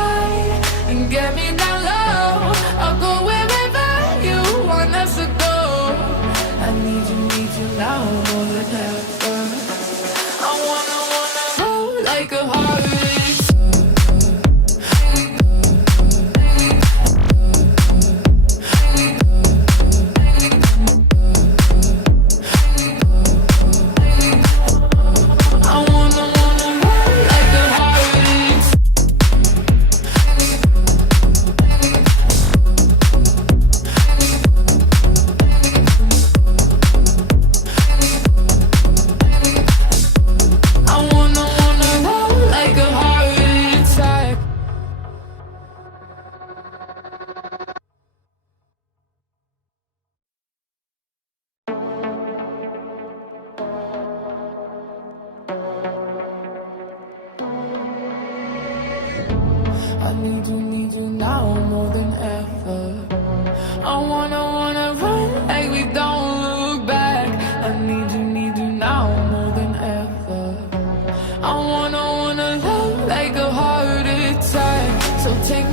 high and get me down low. I'll go wherever you want us to go. I need you now more than ever. I wanna hold like a heartache. I need you now more than ever. I wanna run like we don't look back. I need you now more than ever. I wanna love like a heart attack. So take